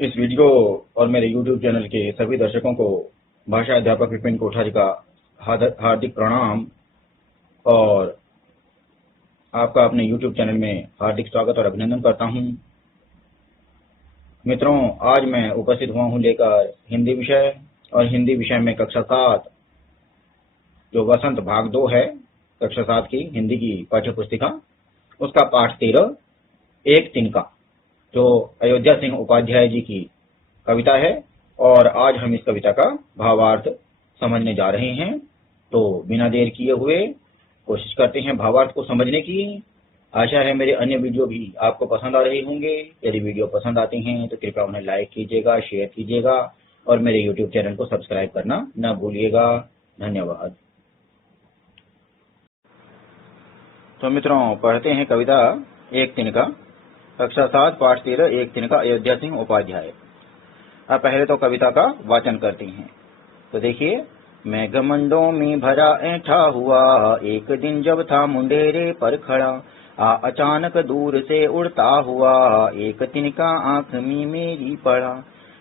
इस वीडियो और मेरे YouTube चैनल के सभी दर्शकों को भाषा अध्यापक विपिन कोठारी का हार्दिक प्रणाम और आपका अपने YouTube चैनल में हार्दिक स्वागत और अभिनंदन करता हूं। मित्रों, आज मैं उपस्थित हुआ हूं लेकर हिंदी विषय और हिंदी विषय में कक्षा 7 जो वसंत भाग 2 है, कक्षा 7 की हिंदी की पाठ्य पुस्तिका, उसका पाठ 13 एक तिनका जो अयोध्या सिंह उपाध्याय जी की कविता है और आज हम इस कविता का भावार्थ समझने जा रहे हैं। तो बिना देर किए हुए कोशिश करते हैं भावार्थ को समझने की। आशा है मेरे अन्य वीडियो भी आपको पसंद आ रहे होंगे। यदि वीडियो पसंद आते हैं तो कृपया उन्हें लाइक कीजिएगा, शेयर कीजिएगा और मेरे YouTube चैनल को सब्सक्राइब करना न भूलिएगा। धन्यवाद। तो मित्रों, पढ़ते हैं कविता एक तिनका, कक्षा 7 पाठ 13 एक तिनका अयोध्या सिंह उपाध्याय। अब पहले तो कविता का वाचन करते हैं। तो देखिए, मैं घमंडों में भरा ऐठा हुआ, एक दिन जब था मुंडेरे पर खड़ा, अचानक दूर से उड़ता हुआ, एक तिनका आंख में मेरी पड़ा।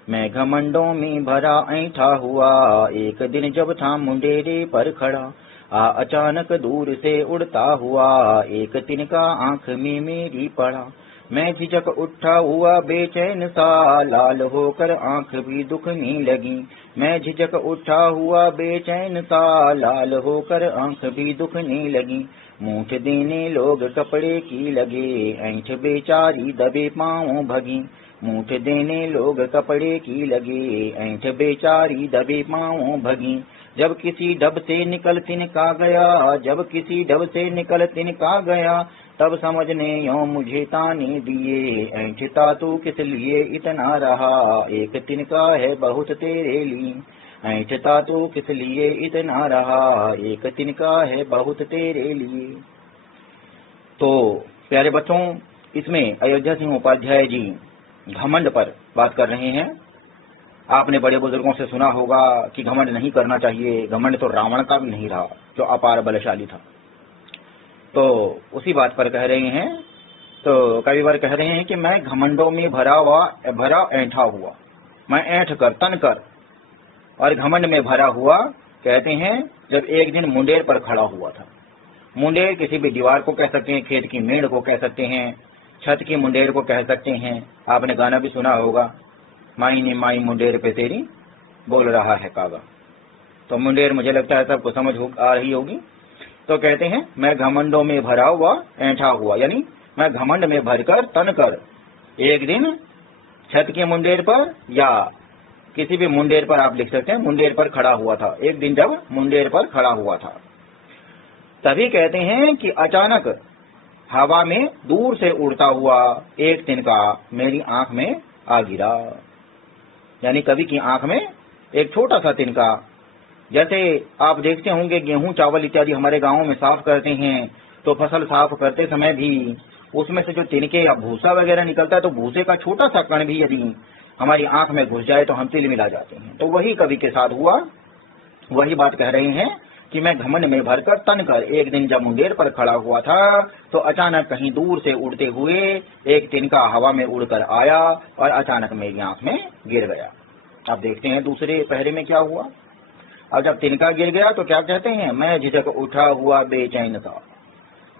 मैं घमंडों में भरा ऐठा हुआ, एक दिन जब था मुंडेरे पर खड़ा, अचानक दूर से उड़ता हुआ, एक तिनका आंख में मेरी पड़ा। मैं झिझक उठा हुआ बेचैन सा, लाल होकर आंख भी दुखने लगी। मैं झिझक उठा हुआ बेचैन सा, लाल होकर आंख भी दुखने लगी। मूठ देने लोग कपड़े की लगे, ऐंठ बेचारी दबे पाँव भगी। मूठ देने लोग कपड़े की लगे, ऐंठ बेचारी दबे पाँव भगी। जब किसी डब से निकल तिनका गया, जब किसी डब से निकल तिनका गया, तब समझने यो मुझे ताने दिए। ऐंठता तू किस लिए इतना रहा, एक तिनका है बहुत तेरे लिए। ऐंठता तू किस लिए इतना रहा, एक तिनका है बहुत तेरे लिए। तो प्यारे बच्चों, इसमें अयोध्या सिंह उपाध्याय जी घमंड पर बात कर रहे हैं। आपने बड़े बुजुर्गों से सुना होगा कि घमंड नहीं करना चाहिए। घमंड तो रावण का भी नहीं रहा जो अपार बलशाली था। तो उसी बात पर कह रहे हैं। तो कविवर कह रहे हैं कि मैं घमंडों में भरा ऐंठा हुआ, मैं ऐंठ कर तन कर और घमंड में भरा हुआ। कहते हैं जब एक दिन मुंडेर पर खड़ा हुआ था। मुंडेर किसी भी दीवार को कह सकते हैं, खेत की मेड़ को कह सकते हैं, छत की मुंडेर को कह सकते हैं। आपने गाना भी सुना होगा, माई ने माई मुंडेर पे तेरी बोल रहा है कागा। तो मुंडेर मुझे लगता है सबको समझ आ रही होगी। तो कहते हैं मैं घमंडों में भरा हुआ ऐंठा हुआ, यानी मैं घमंड में भरकर तन कर एक दिन छत के मुंडेर पर या किसी भी मुंडेर पर आप लिख सकते हैं, मुंडेर पर खड़ा हुआ था। एक दिन जब मुंडेर पर खड़ा हुआ था, तभी कहते हैं कि अचानक हवा में दूर से उड़ता हुआ एक तिनका मेरी आंख में आ गिरा। यानी कवि की आंख में एक छोटा सा तिनका, जैसे आप देखते होंगे गेहूं चावल इत्यादि हमारे गांवों में साफ करते हैं, तो फसल साफ करते समय भी उसमें से जो तिनके या भूसा वगैरह निकलता है, तो भूसे का छोटा सा कण भी यदि हमारी आंख में घुस जाए तो हम तिलमिला जाते हैं। तो वही कवि के साथ हुआ। वही बात कह रहे हैं कि मैं घमंड में भरकर तन कर एक दिन जब मुंडेर पर खड़ा हुआ था, तो अचानक कहीं दूर से उड़ते हुए एक तिनका हवा में उड़कर आया और अचानक मेरी आंख में गिर गया। अब देखते हैं दूसरे पहरे में क्या हुआ। अब जब तिनका गिर गया तो क्या कहते हैं, मैं झिझक उठा हुआ बेचैन था।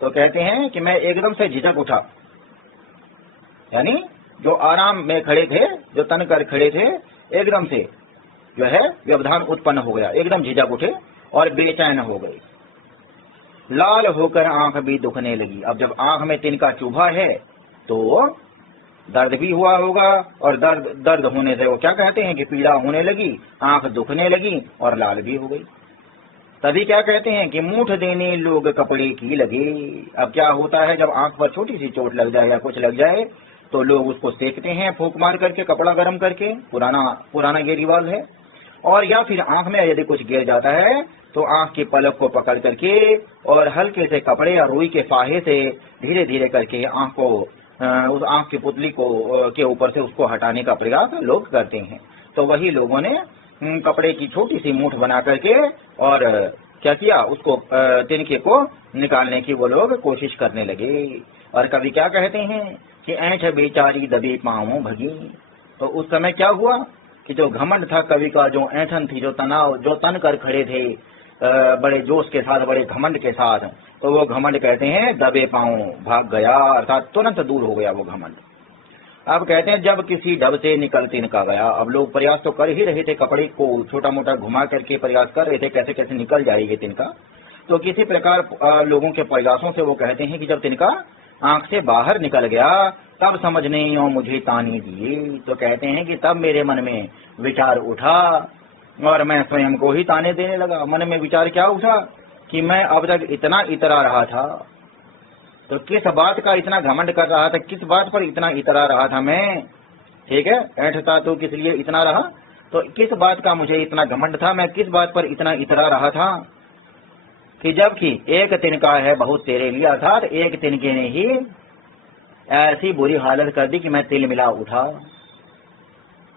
तो कहते हैं कि मैं एकदम से झिझक उठा, यानी जो आराम में खड़े थे, जो तन कर खड़े थे, एकदम से जो है व्यवधान उत्पन्न हो गया, एकदम झिझक उठे और बेचैन हो गए। लाल होकर आंख भी दुखने लगी। अब जब आंख में तिनका चुभा है तो दर्द भी हुआ होगा, और दर्द होने से वो क्या कहते हैं कि पीड़ा होने लगी, आंख दुखने लगी और लाल भी हो गई। तभी क्या कहते हैं कि मूठ देने लोग कपड़े की लगे। अब क्या होता है, जब आंख पर छोटी सी चोट लग जाए या कुछ लग जाए तो लोग उसको सेकते हैं फूंक मार करके, कपड़ा गर्म करके। पुराना ये रिवाज है। और या फिर आंख में यदि कुछ गिर जाता है तो आंख की पलक को पकड़ करके और हल्के से कपड़े या रुई के फाहे से धीरे धीरे करके आंख को, उस आंख की पुतली को के ऊपर से उसको हटाने का प्रयास लोग करते हैं। तो वही लोगों ने कपड़े की छोटी सी मूठ बना करके और क्या किया, उसको तिनके को निकालने की वो लोग कोशिश करने लगे। और कवि क्या कहते हैं कि ऐंठ बेचारी दबे पाँव भगी। तो उस समय क्या हुआ कि जो घमंड था कवि का, जो ऐंठन थी, जो तनाव, जो तन कर खड़े थे बड़े जोश के साथ, बड़े घमंड के साथ, तो वो घमंड कहते हैं दबे पांव भाग गया, अर्थात तुरंत दूर हो गया वो घमंड। अब कहते हैं जब किसी डब से निकल तिनका गया। अब लोग प्रयास तो कर ही रहे थे, कपड़े को छोटा मोटा घुमा करके प्रयास कर रहे थे कैसे कैसे निकल जाएगी तिनका। तो किसी प्रकार लोगों के प्रयासों से वो कहते हैं कि जब तिनका आंख से बाहर निकल गया तब समझने और मुझे ताने दिए। तो कहते हैं कि तब मेरे मन में विचार उठा और मैं स्वयं को ही ताने देने लगा। मन में विचार क्या उठा कि मैं अब तक इतना इतरा रहा था, तो किस बात का इतना घमंड कर रहा था, किस बात पर इतना इतरा रहा था मैं, ठीक है, ऐंठता तो किस लिए इतना रहा, तो किस बात का मुझे इतना घमंड था, मैं किस बात पर इतना इतरा रहा था कि जबकि एक तिनका है बहुत तेरे लिए, अर्थात एक तिनके ने ही ऐसी बुरी हालत कर दी कि मैं तिल मिला उठा।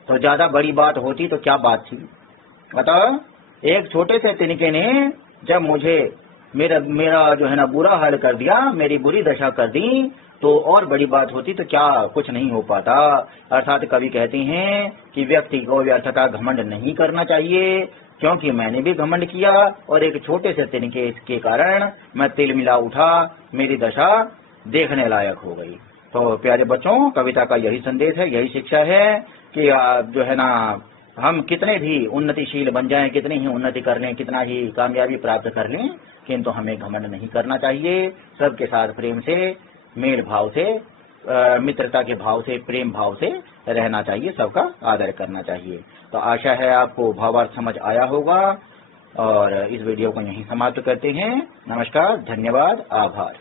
तो ज्यादा बड़ी बात होती तो क्या बात थी, बताओ। एक छोटे से तिनके ने जब मुझे मेरा जो है ना बुरा हाल कर दिया, मेरी बुरी दशा कर दी, तो और बड़ी बात होती तो क्या कुछ नहीं हो पाता। अर्थात कवि कहते हैं कि व्यक्ति को व्यर्थ का घमंड नहीं करना चाहिए, क्योंकि मैंने भी घमंड किया और एक छोटे से तिनके के कारण मैं तिल मिला उठा, मेरी दशा देखने लायक हो गई। तो प्यारे बच्चों, कविता का यही संदेश है, यही शिक्षा है कि जो है ना हम कितने भी उन्नतिशील बन जाएं, कितनी ही उन्नति कर लें, कितना ही कामयाबी प्राप्त कर लें, किंतु हमें घमंड नहीं करना चाहिए। सबके साथ प्रेम से, मेल भाव से, मित्रता के भाव से, प्रेम भाव से रहना चाहिए, सबका आदर करना चाहिए। तो आशा है आपको भावार्थ समझ आया होगा और इस वीडियो को यहीं समाप्त करते हैं। नमस्कार, धन्यवाद, आभार।